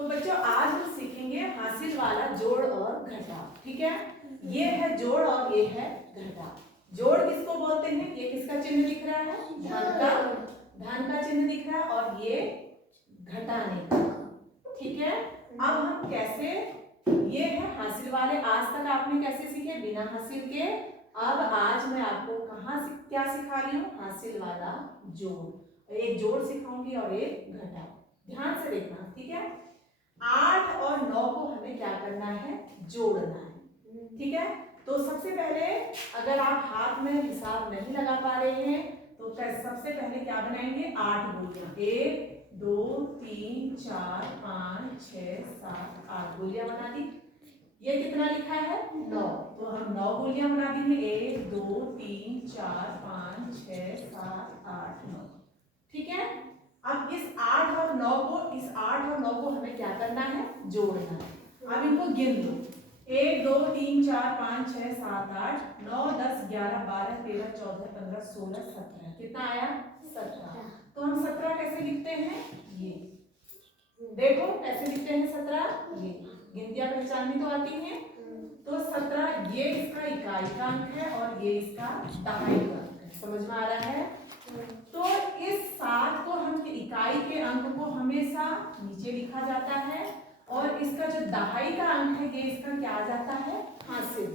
तो बच्चों आज हम सीखेंगे हासिल वाला जोड़ और घटाव। ठीक है, ये है जोड़ और ये है घटाव। जोड़ किसको बोलते हैं? ये किसका चिन्ह दिख रहा है? धन का चिन्ह दिख रहा है और ये घटाने का। ठीक है, अब हम कैसे, ये है हासिल वाले। आज तक आपने कैसे सीखे? बिना हासिल के। अब आज मैं आपको क्या सिखा रही हूँ? हासिल वाला जोड़। एक जोड़ सिखाऊंगी और एक घटाव। ध्यान से देखना, ठीक है। 8 और 9 को हमें क्या करना है? जोड़ना है। ठीक है, तो सबसे पहले अगर आप हाथ में हिसाब नहीं लगा पा रहे हैं तो सबसे पहले क्या बनाएंगे? 8 गोलियां। 1 2 3 4 5 6 7 8 गोलियां बना दी। ये कितना लिखा है? 9। तो हम 9 गोलियां बना दी हैं। 1 2 3 4 5 6 7 8 9। ठीक है, अब इस 8 और 9 को, इस 8 और 9 को हमें क्या करना है? जोड़ना है। अब इनको गिन लो। 1 2 3 4 5 6 7 8 9 10 11 12 13 14 15 16 17। कितना आया? 17। तो हम 17 कैसे लिखते हैं? ये देखो कैसे लिखते हैं 17। ये गिनतियां पहचाननी तो आती हैं। तो 17 ये इसका इकाई का अंक है और ये इसका दहाई का अंक है। समझ में आ रहा है? तो इस 7 को हम इकाई के अंक को हमेशा नीचे लिखा जाता है और इसका जो दहाई का अंक है ये इसका क्या आ जाता है? हासिल।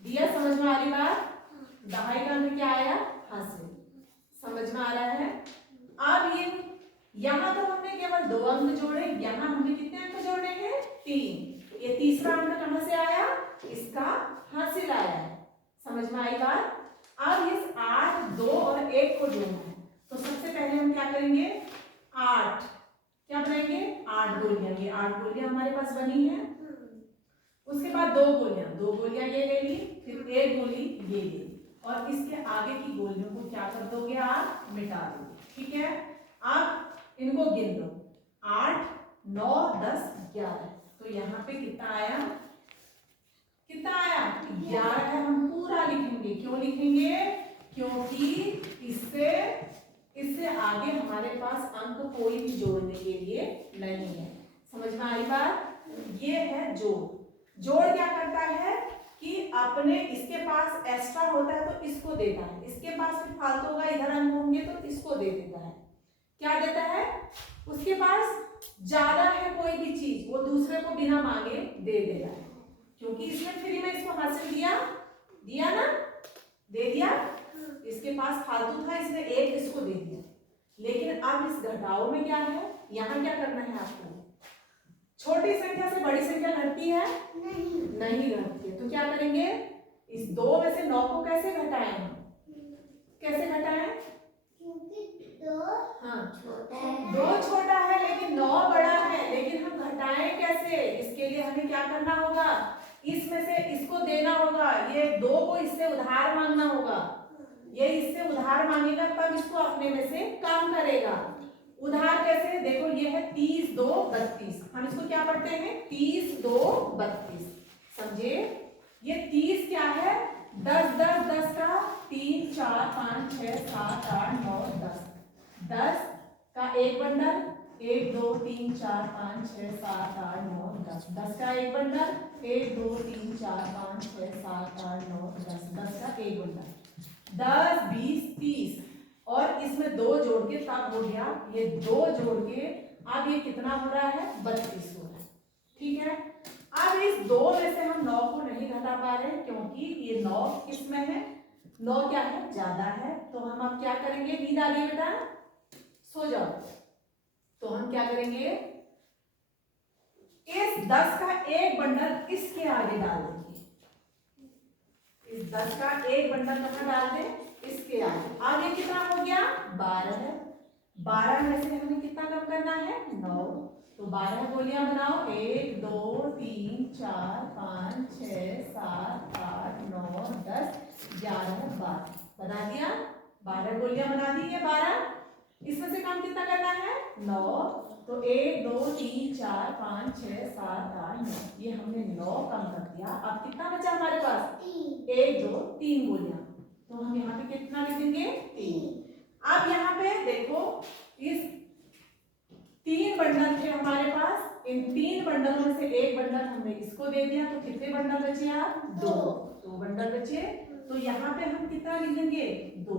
दिया समझ में आ रही बात? दहाई का अंक क्या आया? हासिल। समझ में आ रहा है? अब ये यहाँ तो हमने केवल 2 अंक जोड़े, यहाँ हमें कितने अंक जोड़ने हैं? 3। ये तीसरा अंक कहां से आया? इसका हासिल आया है। समझ में आई बात? अब इस 8 2 और 1 को जोड़ना है। तो सबसे पहले हम क्या करेंगे? 8 क्या बनाएंगे? 8 गोलियां। ये 8 गोलियां हमारे पास बनी है। उसके बाद 2 गोलियां ये ले ली, फिर 1 गोली ये ले ली और इसके आगे की गोलियों को क्या कर दोगे? आप मिटा दोगे। ठीक है, आप इनको गिन दो। 8 9 10 11। तो यहाँ पे कितना आया? कितना आया? 11 है। हम पूरा लिखेंगे। क्यों लिखेंगे? क्योंकि इससे आगे हमारे पास अंक कोई भी जोड़ने के लिए नहीं है। समझ में आई बात? ये है जोड़। जोड़ क्या करता है कि अपने, इसके पास एक्स्ट्रा होता है तो इसको देता है, इसके पास फिर फालतू होगा, इधर अंक होंगे तो इसको दे देता है। क्या देता है? उसके पास ज्यादा है कोई भी चीज, वो दूसरे को बिना मांगे दे देता है। क्योंकि इसने फ्री में इसको हासिल दिया ना, दे दिया। इसके पास फालतू था, इसने 1 इसको दे दिया। लेकिन अब इस घटाव में क्या है? यहाँ क्या करना है आपको? छोटी संख्या से बड़ी संख्या घटती है? नहीं घटती है। तो क्या करेंगे? इस 2 में से 9 को कैसे घटाएं? कैसे घटाएं? हाँ, 2 छोटा है लेकिन 9 बड़ा है, लेकिन हम घटाएं कैसे? इसके लिए हमें क्या करना होगा? इसमें से इसको देना होगा। ये 2 को इससे उधार मांगना होगा। ये इससे उधार मांगेगा तब इसको अपने में से काम करेगा। उधार कैसे? देखो ये है 30 2 32। हम इसको क्या पढ़ते हैं? 30 2 32। समझे? ये 30 क्या है? 10 10 10 का 3 4 5 6 7 8 9 10। 10 का एक बंडल, 1 2 3 4 5 6 7 8 9 10। 10 का एक बंडल, 1 2 3 4 5 6 7 8 9 10। 10 का एक बंडल। 10 20 30 और इसमें 2 जोड़ के तब हो गया। ये 2 जोड़ के अब ये कितना हो रहा है? 32 हो रहा है। ठीक है, अब इस 2 में से हम 9 को नहीं घटा पा रहे क्योंकि ये 9 किसमें है? 9 क्या है? ज्यादा है। तो हम अब क्या करेंगे? नींद आ रही है बेटा? सो जाओ। तो हम क्या करेंगे? इस 10 का एक बंडल इसके आगे डाल देंगे। इस 10 का एक बंडल कहां डाल दें? इसके आगे कितना हो गया? 12 है। 12 में से हमें कितना कम करना है? 9। तो 12 गोलियां बनाओ। 1 2 3 4 5 6 7 8 9 10 11 12 बना दिया। 12 गोलियां बना दी। ये 12 इसमें से कम कितना करना है? 9। तो 1 2 3 4 5 6 7 8 9। ये हमने 9 कम कर दिया। अब कितना बचा हमारे पास? 1 2 3 गोलियां। तो हम यहाँ पे कितना लिखेंगे? 3। अब यहाँ पे देखो, इस 3 बंडल थे हमारे पास। इन 3 बंडलों में से एक बंडल हमने इसको दे दिया, तो कितने बंडल बचे आप? 2 बंडल बचे। तो यहाँ पे हम कितना लिखेंगे? 2।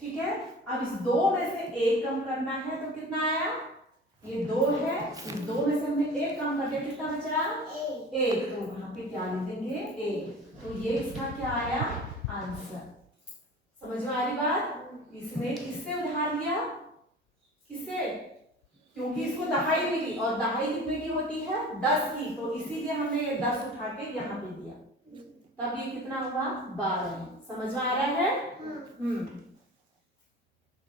ठीक है, अब इस 2 में से एक कम करना है, तो कितना आया? ये 2 है, इस 2 में से हमने एक कम कर दिया, कितना बचा? 1। तो वहां पे क्या लिखेंगे? 1। तो ये इसका क्या आया? आंसर। समझ में आ रही बात? इसने किससे उधार लिया? किससे? क्योंकि इसको दहाई मिली, और दहाई कितने की होती है? 10 की। तो इसीलिए हमने ये 10 उठा के यहाँ पे दिया, तब ये कितना हुआ? 12। समझ में आ रहा है?